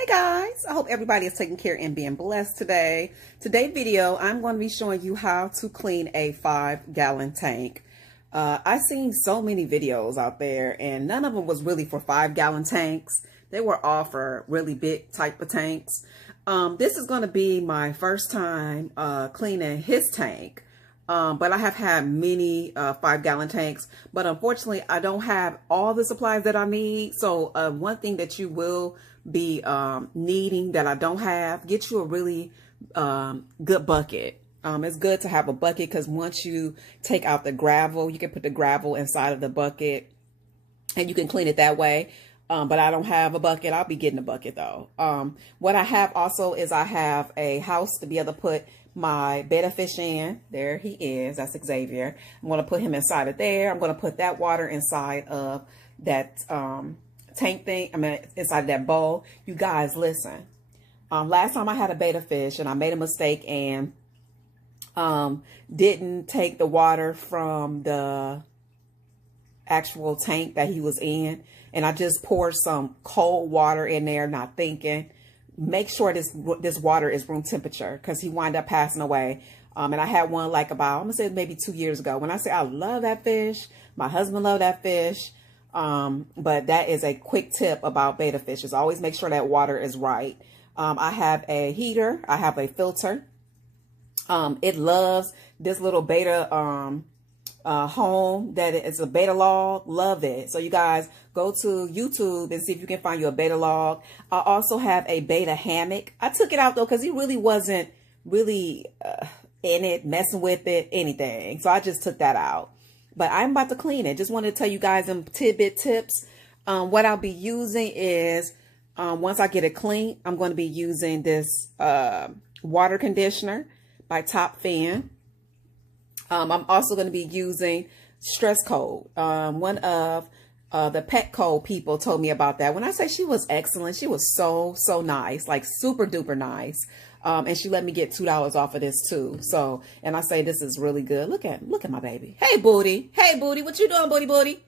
Hey guys, I hope everybody is taking care and being blessed today. Today's video, I'm going to be showing you how to clean a 5-gallon tank. I've seen so many videos out there and none of them was really for 5-gallon tanks. They were all for really big type of tanks. This is going to be my first time cleaning his tank. But I have had many 5-gallon tanks, but unfortunately I don't have all the supplies that I need. So one thing that you will be needing that I don't have, get you a really good bucket. It's good to have a bucket because once you take out the gravel, you can put the gravel inside of the bucket and you can clean it that way. But I don't have a bucket. I'll be getting a bucket though. What I have also is I have a house to be able to put my Betta fish in. There he is. That's Xavier. I'm going to put him inside of there. I'm going to put that water inside of that tank thing. I mean, inside that bowl. You guys, listen. Last time I had a Betta fish and I made a mistake and didn't take the water from the actual tank that he was in. And I just poured some cold water in there, not thinking. Make sure this water is room temperature because he wound up passing away. And I had one like about, I'm going to say maybe 2 years ago. When I say I love that fish, my husband loved that fish. But that is a quick tip about Betta fishes. Always make sure that water is right. I have a heater. I have a filter. It loves this little Betta home that it's a Betta log. Love it. So you guys go to YouTube and see if you can find you a Betta log. I also have a Betta hammock. I took it out though because he really wasn't really in it, messing with it, anything. So I just took that out. But I'm about to clean it. Just wanted to tell you guys some tidbit tips. What I'll be using is once I get it clean, I'm going to be using this water conditioner by Top Fan. I'm also going to be using Stress Coat. One of the Petco people told me about that. When I say she was excellent, she was so nice, like super duper nice. And she let me get $2 off of this too. So, and I say this is really good. Look at my baby. Hey booty. Hey booty. What you doing, booty?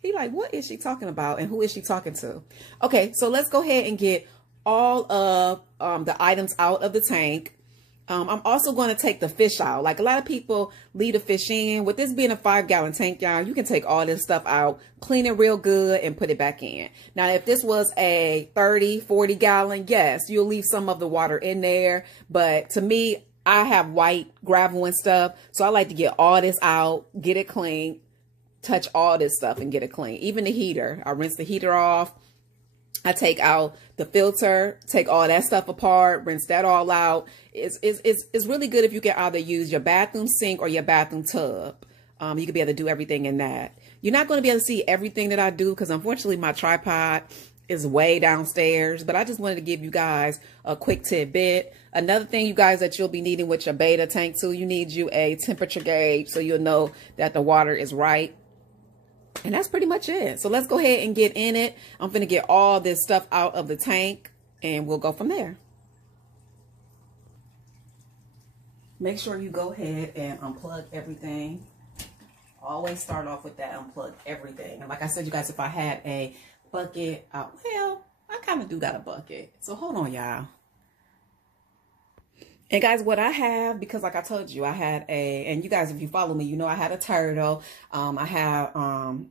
He like, what is she talking about? And who is she talking to? Okay, so let's go ahead and get all of the items out of the tank. I'm also going to take the fish out. Like a lot of people leave the fish in. With this being a 5-gallon tank, y'all, you can take all this stuff out, clean it real good, and put it back in. Now, if this was a 30, 40-gallon, yes, you'll leave some of the water in there. But to me, I have white gravel and stuff, so I like to get all this out, get it clean, touch all this stuff, and get it clean. Even the heater, I rinse the heater off. I take out the filter, take all that stuff apart, rinse that all out. It's really good if you can either use your bathroom sink or your bathroom tub. You can be able to do everything in that. You're not going to be able to see everything that I do because unfortunately my tripod is way downstairs. But I just wanted to give you guys a quick tidbit. Another thing, you guys, that you'll be needing with your Betta tank too, you need you a temperature gauge so you'll know that the water is right. And that's pretty much it. So let's go ahead and get in it. I'm going to get all this stuff out of the tank and we'll go from there. Make sure you go ahead and unplug everything. Always start off with that, unplug everything. And like I said, you guys, if I had a bucket, well, I kind of do got a bucket. So hold on, y'all. And guys, what I have, because like I told you, I had and you guys, if you follow me, you know I had a turtle. I have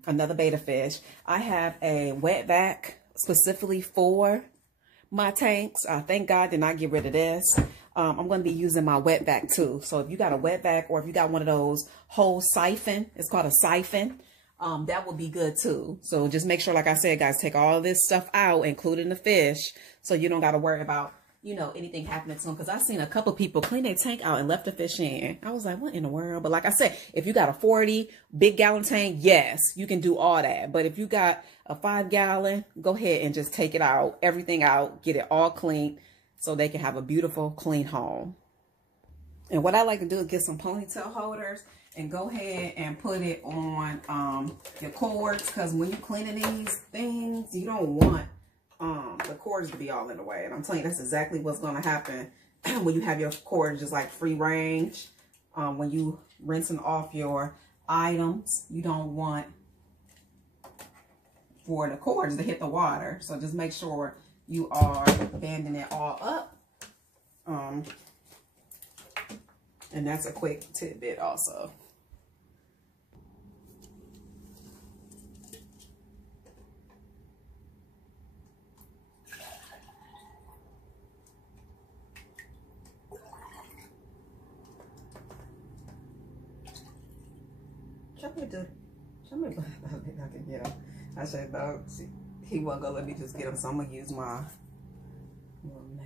another Betta fish. I have a wet vac specifically for my tanks. Thank God I did not get rid of this. I'm going to be using my wet vac too. So if you got a wet vac or if you got one of those whole siphon, it's called a siphon, that would be good too. So just make sure, like I said, guys, take all this stuff out, including the fish, so you don't got to worry about, you know, anything happening to them. Because I've seen a couple people clean their tank out and left the fish in. I was like, what in the world? But like I said, if you got a 40 big gallon tank, yes, you can do all that. But if you got a 5-gallon, go ahead and just take it out, everything out, get it all clean so they can have a beautiful, clean home. And what I like to do is get some ponytail holders and go ahead and put it on your cords. Because when you're cleaning these things, you don't want the cords to be all in the way. And I'm telling you, that's exactly what's going to happen when you have your cords just like free range. When you rinsing off your items, you don't want for the cords to hit the water. So just make sure you are banding it all up. And that's a quick tidbit also. Show me if I can get him. I said, dog, he wasn't gonna let me just get him, so I'm gonna use my little mat.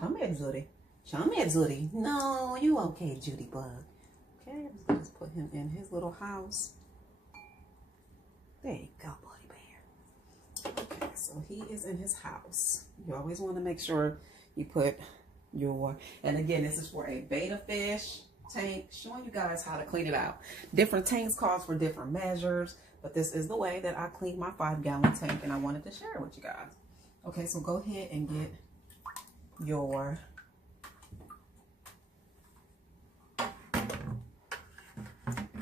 Show me it, Judy. Show me it, Judy. No, you okay, Judy Bug. Okay, I'm just gonna just put him in his little house. There you go, buddy bear. Okay, so he is in his house. You always want to make sure you put your, and again, this is for a betta fish tank, showing you guys how to clean it out. Different tanks calls for different measures, but this is the way that I clean my 5-gallon tank, and I wanted to share it with you guys. Okay, so go ahead and get your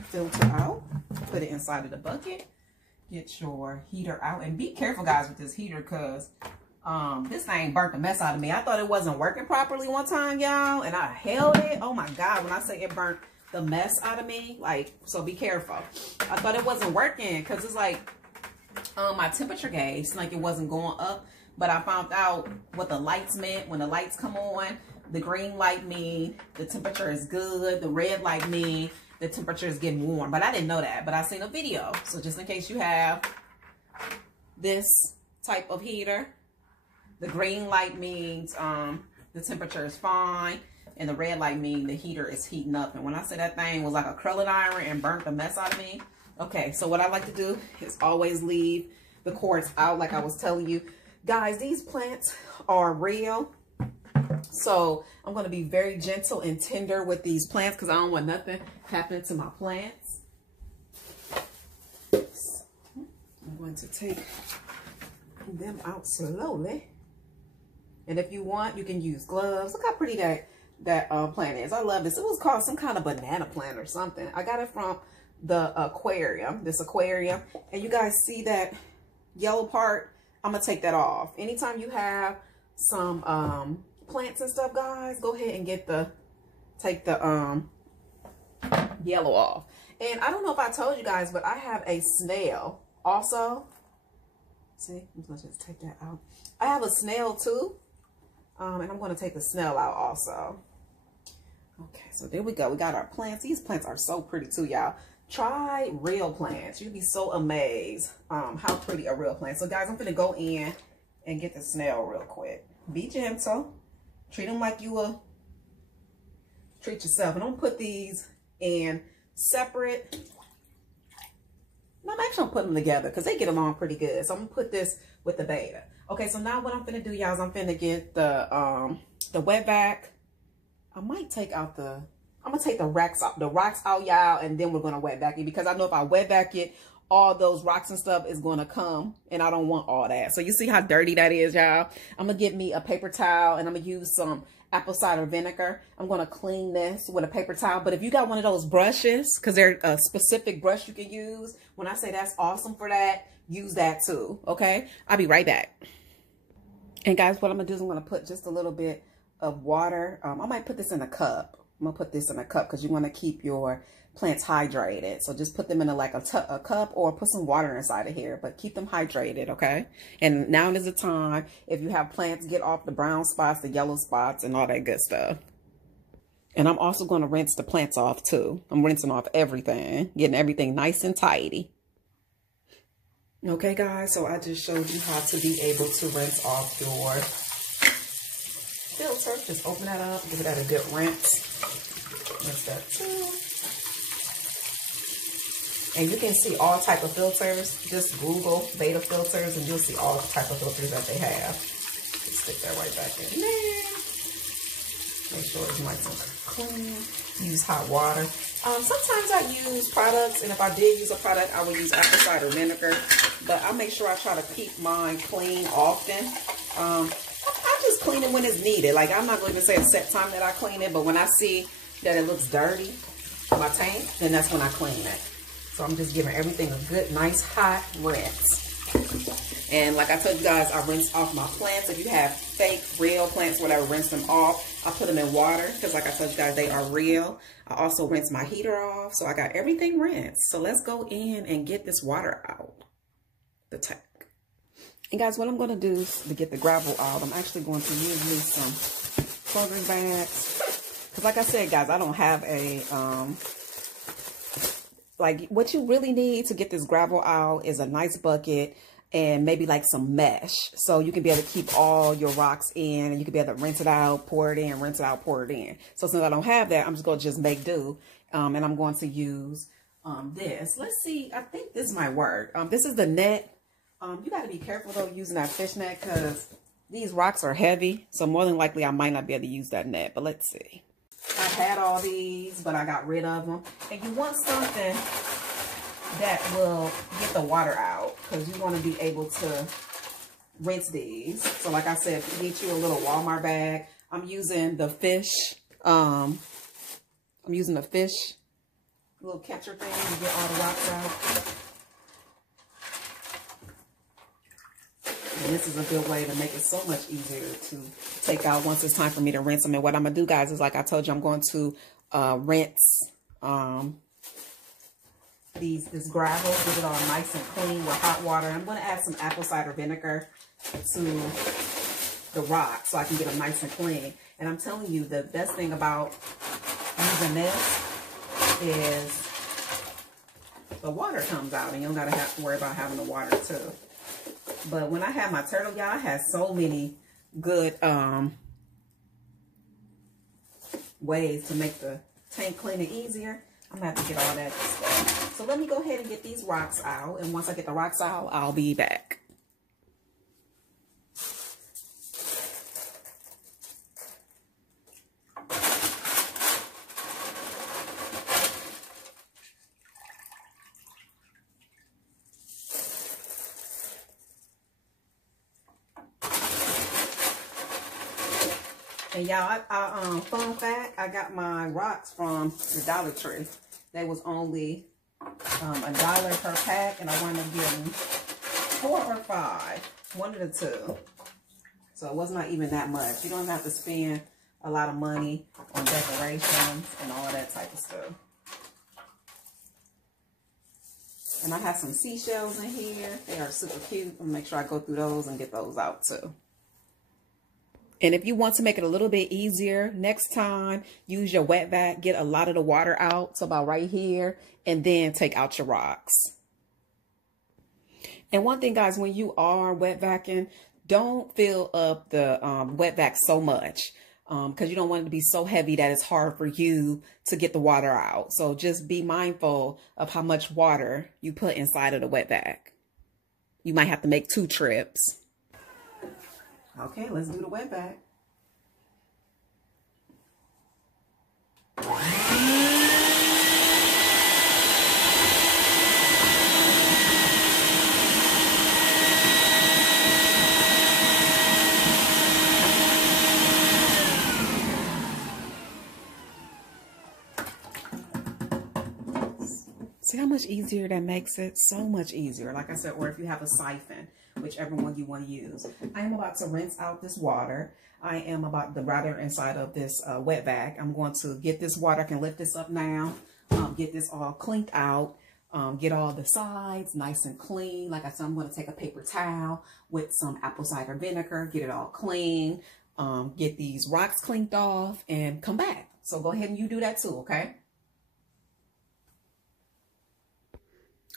filter out, put it inside of the bucket, get your heater out, and be careful, guys, with this heater, because this thing burnt the mess out of me. I thought it wasn't working properly one time, y'all, and I held it. Oh my God, when I say it burnt the mess out of me, like, so be careful. I thought it wasn't working because it's like my temperature gauge, like it wasn't going up, but I found out what the lights meant. When the lights come on, the green light mean the temperature is good, the red light mean the temperature is getting warm. But I didn't know that, but I seen a video. So just in case you have this type of heater, the green light means the temperature is fine, and the red light means the heater is heating up. And when I say that thing was like a curling iron and burnt the mess out of me, okay, so what I like to do is always leave the cords out, like I was telling you. Guys, these plants are real, so I'm going to be very gentle and tender with these plants because I don't want nothing happening to my plants. I'm going to take them out slowly. And if you want, you can use gloves. Look how pretty that plant is. I love this. It was called some kind of banana plant or something. I got it from the aquarium, this aquarium. And you guys see that yellow part? I'm going to take that off. Anytime you have some plants and stuff, guys, go ahead and take the yellow off. And I don't know if I told you guys, but I have a snail also. See, I'm going to just take that out. I have a snail too. And I'm going to take the snail out also. Okay, so there we go. We got our plants. These plants are so pretty too, y'all. Try real plants. You'd be so amazed how pretty a real plant. So guys, I'm going to go in and get the snail real quick. Be gentle. Treat them like you will treat yourself. And I'm going to put these in separate. No, I'm actually going to put them together because they get along pretty good. So I'm going to put this with the betta. Okay, so now what I'm finna do, y'all, is I'm finna get the wet vac. I'm gonna take the rocks out, y'all, and then we're gonna wet vac it, because I know if I wet vac it, all those rocks and stuff is gonna come, and I don't want all that. So you see how dirty that is, y'all. I'm gonna get me a paper towel, and I'm gonna use some apple cider vinegar. I'm gonna clean this with a paper towel. But if you got one of those brushes, because there's a specific brush you can use, when I say that's awesome for that, use that too. Okay, I'll be right back. And guys, what I'm gonna do is I'm gonna put just a little bit of water. I might put this in a cup. I'm gonna put this in a cup because you want to keep your plants hydrated. So just put them in a cup, or put some water inside of here, but keep them hydrated, okay? And now is the time, if you have plants, get off the brown spots, the yellow spots, and all that good stuff. And I'm also going to rinse the plants off too. I'm rinsing off everything, getting everything nice and tidy. Okay, guys, so I just showed you how to be able to rinse off your filter. Just open that up, give that a good rinse. Rinse that too. And you can see all type of filters. Just Google Betta filters and you'll see all type of filters that they have. Just stick that right back in there. Make sure it's nice and clean. Use hot water. Sometimes I use products, and if I did use a product, I would use apple cider vinegar. But I make sure I try to keep mine clean often. I just clean it when it's needed. Like, I'm not going to say a set time that I clean it, but when I see that it looks dirty, my tank, then that's when I clean it. So I'm just giving everything a good, nice, hot rinse. And like I told you guys, I rinse off my plants. If you have fake, real plants, whatever, rinse them off. I put them in water because like I told you guys, they are real. I also rinse my heater off. So I got everything rinsed. So let's go in and get this water out the tank. And guys, what I'm going to do is to get the gravel out, I'm actually going to use me some Kroger bags. Because like I said, guys, I don't have a, like what you really need to get this gravel out is a nice bucket and maybe like some mesh. So you can be able to keep all your rocks in and you can be able to rinse it out, pour it in, rinse it out, pour it in. So since I don't have that, I'm just going to just make do. And I'm going to use this. Let's see. I think this might work. This is the net. You got to be careful though using that fish net because these rocks are heavy. So more than likely I might not be able to use that net, but let's see. I had all these, but I got rid of them. And you want something that will get the water out because you want to be able to rinse these. So like I said, get you a little Walmart bag. I'm using the fish. I'm using the fish little catcher thing to get all the rocks out. And this is a good way to make it so much easier to take out once it's time for me to rinse them. And what I'm going to do, guys, is like I told you, I'm going to rinse this gravel, get it all nice and clean with hot water. I'm going to add some apple cider vinegar to the rock so I can get them nice and clean. And I'm telling you, the best thing about using this is the water comes out and you don't got to have to worry about having the water too. But when I had my turtle, y'all, I had so many good ways to make the tank cleaner easier. I'm going to have to get all that stuff. So let me go ahead and get these rocks out. And once I get the rocks out, I'll be back. And y'all, fun fact, I got my rocks from the Dollar Tree. They was only $1 per pack, and I wound up getting 4 or 5, one of the two. So it was not even that much. You don't have to spend a lot of money on decorations and all that type of stuff. And I have some seashells in here. They are super cute. I'll make sure I go through those and get those out too. And if you want to make it a little bit easier, next time, use your wet vac, get a lot of the water out, so about right here, and then take out your rocks. And one thing, guys, when you are wet vacuuming, don't fill up the wet vac so much because you don't want it to be so heavy that it's hard for you to get the water out. So just be mindful of how much water you put inside of the wet vac. You might have to make 2 trips. Okay, let's do the wet vac. See how much easier that makes it? So much easier. Like I said, or if you have a siphon, whichever one you want to use. I am about to rinse out this water. I am about the rather inside of this wet vac. I'm going to get this water. I can lift this up now. Get this all cleaned out. Get all the sides nice and clean. Like I said, I'm going to take a paper towel with some apple cider vinegar. Get it all clean. Get these rocks cleaned off and come back. So go ahead and you do that too, okay?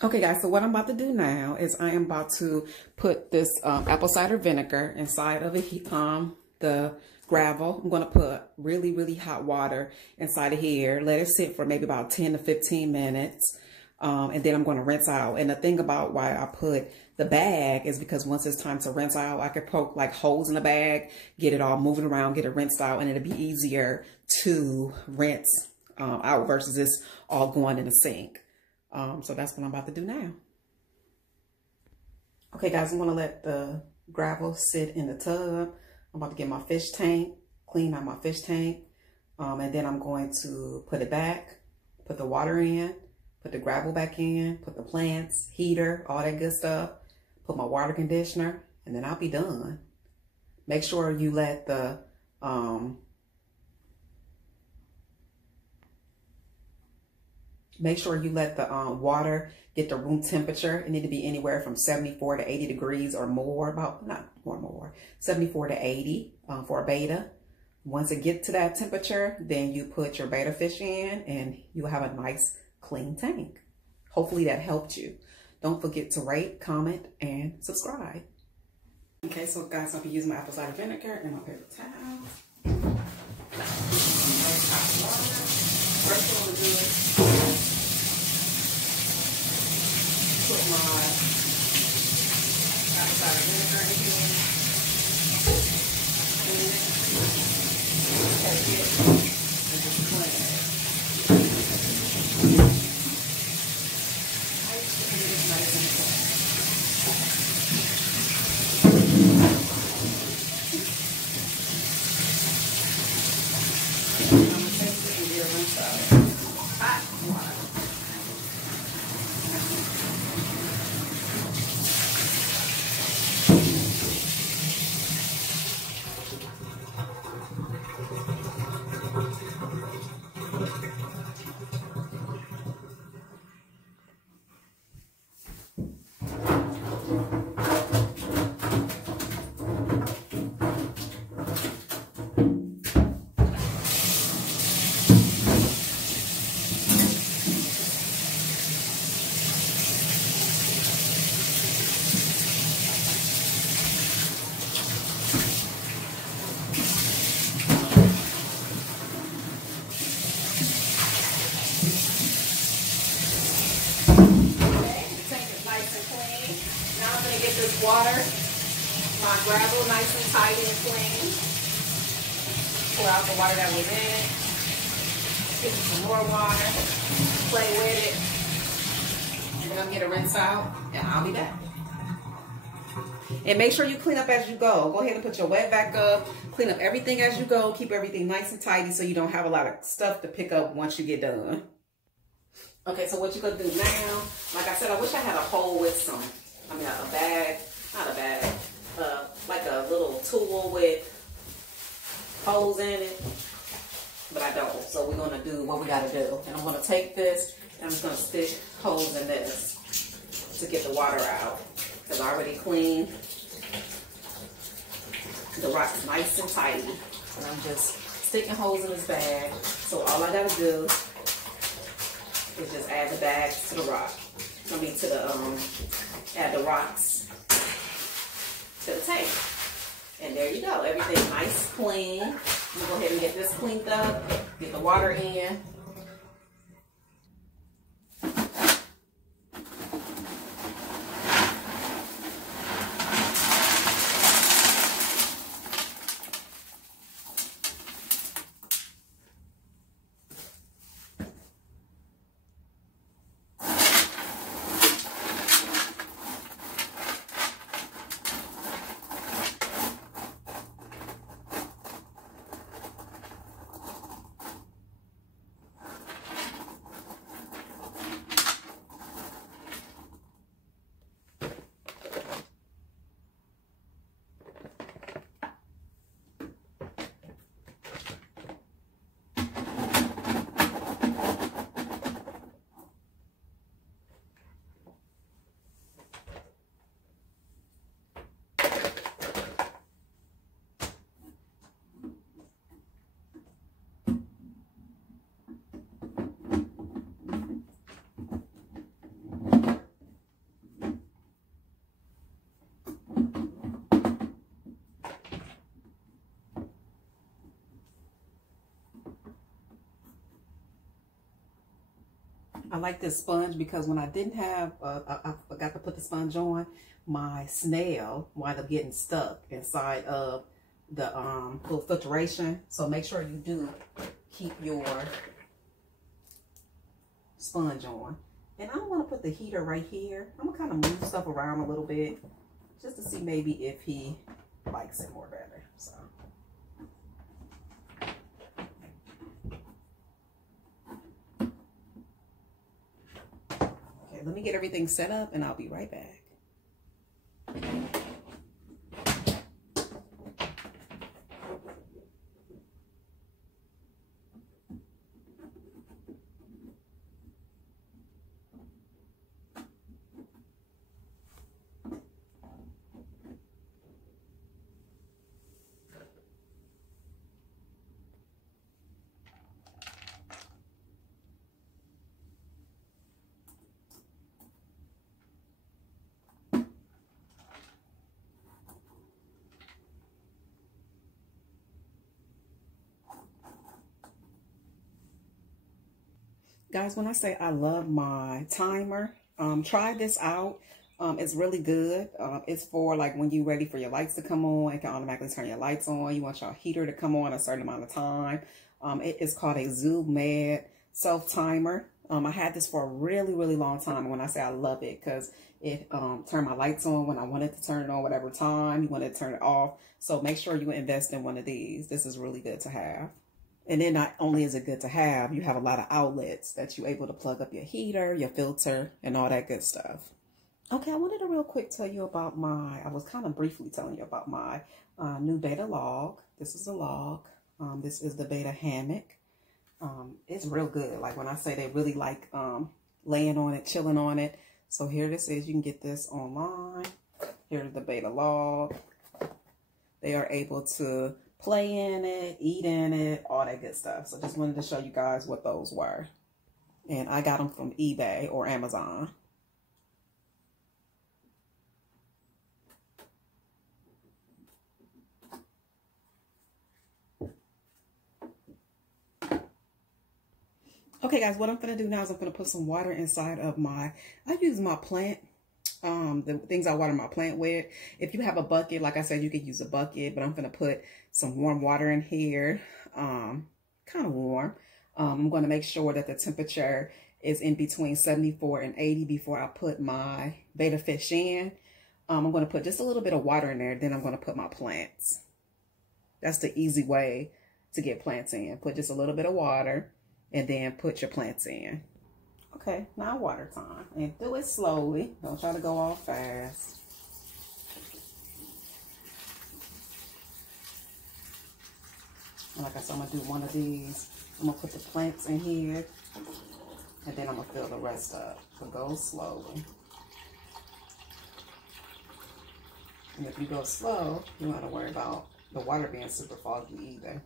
Okay, guys, so what I'm about to do now is I am about to put this apple cider vinegar inside of the gravel. I'm going to put really, really hot water inside of here. Let it sit for maybe about 10 to 15 minutes. And then I'm going to rinse out. And the thing about why I put the bag is because once it's time to rinse out, I could poke like holes in the bag, get it all moving around, get it rinsed out, and it'll be easier to rinse out versus this all going in the sink. So that's what I'm about to do now. Okay, guys, I'm going to let the gravel sit in the tub. I'm about to get my fish tank, clean out my fish tank. And then I'm going to put it back, put the water in, put the gravel back in, put the plants, heater, all that good stuff. put my water conditioner, and then I'll be done. Make sure you let the water get the room temperature. It need to be anywhere from 74 to 80 degrees or more, not more, 74 to 80 for a betta. Once it gets to that temperature, then you put your betta fish in and you'll have a nice clean tank. Hopefully that helped you. Don't forget to rate, comment, and subscribe. Okay, so guys, I'll be using my apple cider vinegar and my paper towel. Nice hot water. First thing I'm going to do is put my apple cider vinegar in here. Take it and just clean it. Nice and clean. I'm going to take this and get a rinse out. Hot water. Water, my gravel nice and tight and clean. Pour out the water that was in it. Get some more water. Play with it. And then I'm going to get a rinse out and I'll be back. And make sure you clean up as you go. Go ahead and put your wet back up. Clean up everything as you go. Keep everything nice and tidy so you don't have a lot of stuff to pick up once you get done. Okay, so what you're going to do now, like I said, I wish I had a hole with some, a bag. Not a bag, like a little tool with holes in it, but I don't. So we're gonna do what we gotta do. And I'm gonna take this and I'm just gonna stick holes in this to get the water out. Because I already cleaned the rocks nice and tidy. And I'm just sticking holes in this bag. So all I gotta do is just add the bags to the rock. Add the rocks to the tank. And there you go. Everything nice, clean. I'm gonna go ahead and get this cleaned up, get the water in. I like this sponge because when I didn't have, I forgot to put the sponge on, my snail wound up getting stuck inside of the little filtration. So make sure you do keep your sponge on. And I want to put the heater right here. I'm going to kind of move stuff around a little bit just to see maybe if he likes it more better. So. Let me get everything set up and I'll be right back. Guys, when I say I love my timer, try this out. It's really good. It's for like when you're ready for your lights to come on, it can automatically turn your lights on. You want your heater to come on a certain amount of time. It is called a ZoomMed self timer. I had this for a really, really long time. When I say I love it, because it turned my lights on when I wanted to turn it on, whatever time you wanted to turn it off. So make sure you invest in one of these. This is really good to have. And then not only is it good to have, you have a lot of outlets that you're able to plug up your heater, your filter, and all that good stuff. Okay, I wanted to real quick tell you about I was kind of briefly telling you about my new Betta log. This is a log. This is the Betta hammock. It's real good. Like when I say they really like laying on it, chilling on it. So here this is. You can get this online. Here's the Betta log. They are able to play in it, eat in it, all that good stuff. So just wanted to show you guys what those were. And I got them from eBay or Amazon. Okay, guys, what I'm going to do now is I'm going to put some water inside of I use my plant, the things I water my plant with. If you have a bucket, like I said, you could use a bucket, but I'm going to put some warm water in here, kind of warm. I'm going to make sure that the temperature is in between 74 and 80 before I put my Betta fish in. I'm going to put just a little bit of water in there, then I'm going to put my plants. That's the easy way to get plants in. Put just a little bit of water. And then put your plants in. Okay, now water time. And do it slowly. Don't try to go all fast. Like I said, I'm going to do one of these. I'm going to put the plants in here. And then I'm going to fill the rest up. So go slowly. And if you go slow, you don't have to worry about the water being super foggy either.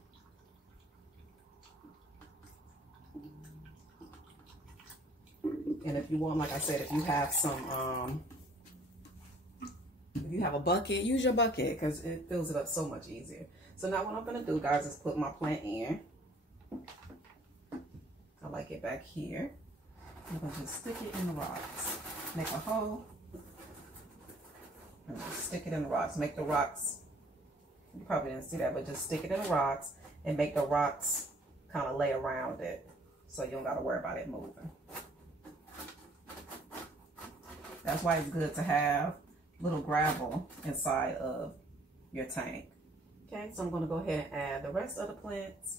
And if you want, like I said, if you have some, if you have a bucket, use your bucket because it fills it up so much easier. So now what I'm going to do, guys, is put my plant in. I like it back here. I'm going to just stick it in the rocks. Make a hole. And just stick it in the rocks. Make the rocks, you probably didn't see that, but just stick it in the rocks and make the rocks kind of lay around it. So you don't got to worry about it moving. That's why it's good to have little gravel inside of your tank. Okay, so I'm going to go ahead and add the rest of the plants.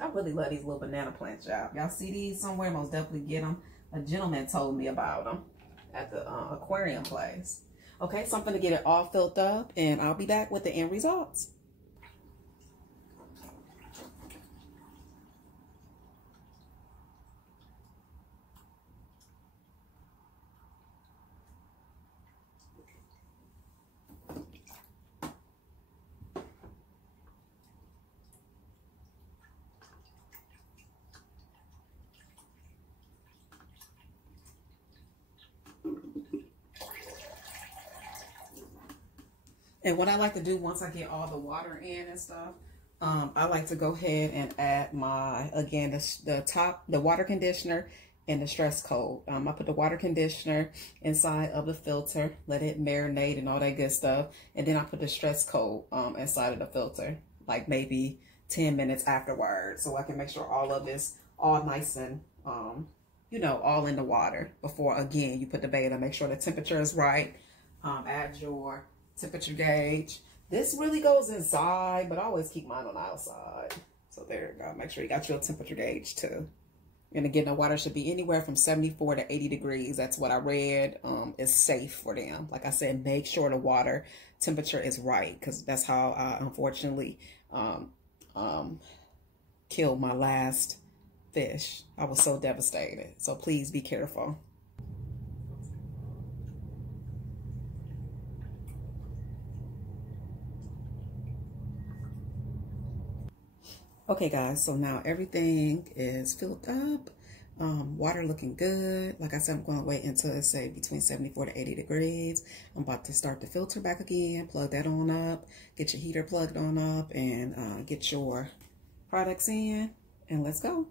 I really love these little banana plants, y'all. Y'all see these somewhere? Most definitely get them. A gentleman told me about them at the aquarium place. Okay, so I'm going to get it all filled up, and I'll be back with the end results. And what I like to do once I get all the water in and stuff, I like to go ahead and add my, again, the water conditioner and the stress coat. I put the water conditioner inside of the filter, let it marinate and all that good stuff. And then I put the stress coat inside of the filter, like maybe 10 minutes afterwards. So I can make sure all of this all nice and, you know, all in the water before, again, you put the Betta. Make sure the temperature is right. Add your temperature gauge. This really goes inside, but I always keep mine on the outside. So there you go. Make sure you got your temperature gauge too. And again, the water should be anywhere from 74 to 80 degrees. That's what I read is safe for them. Like I said, make sure the water temperature is right, because that's how I unfortunately killed my last fish. I was so devastated. So please be careful. Okay, guys, so now everything is filled up. Water looking good. Like I said, I'm going to wait until it's, say, between 74 to 80 degrees. I'm about to start the filter back again. Plug that on up. Get your heater plugged on up and get your products in. And let's go.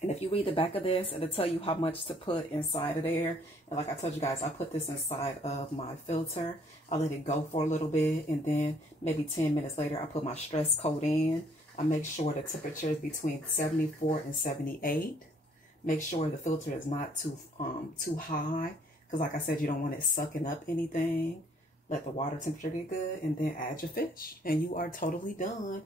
And if you read the back of this, it'll tell you how much to put inside of there. And like I told you guys, I put this inside of my filter. I let it go for a little bit, and then maybe 10 minutes later, I put my stress coat in. I make sure the temperature is between 74 and 78. Make sure the filter is not too high, because like I said, you don't want it sucking up anything. Let the water temperature get good, and then add your fish, and you are totally done.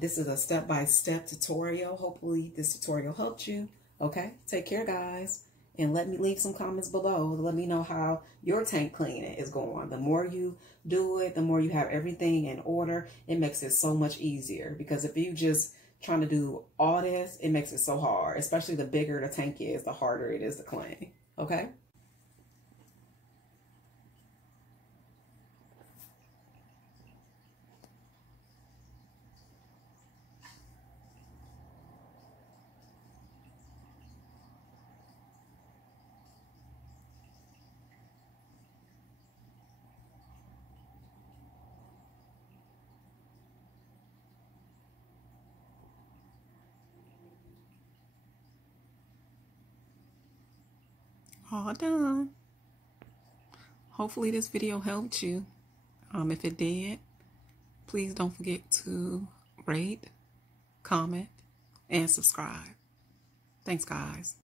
This is a step-by-step tutorial. Hopefully this tutorial helped you. Okay, take care, guys. And let me leave some comments below to let me know how your tank cleaning is going. The more you do it, the more you have everything in order. It makes it so much easier, because if you just trying to do all this, it makes it so hard. Especially the bigger the tank is, the harder it is to clean. Okay? All done. Hopefully this video helped you. If it did, please don't forget to rate, comment, and subscribe. Thanks, guys.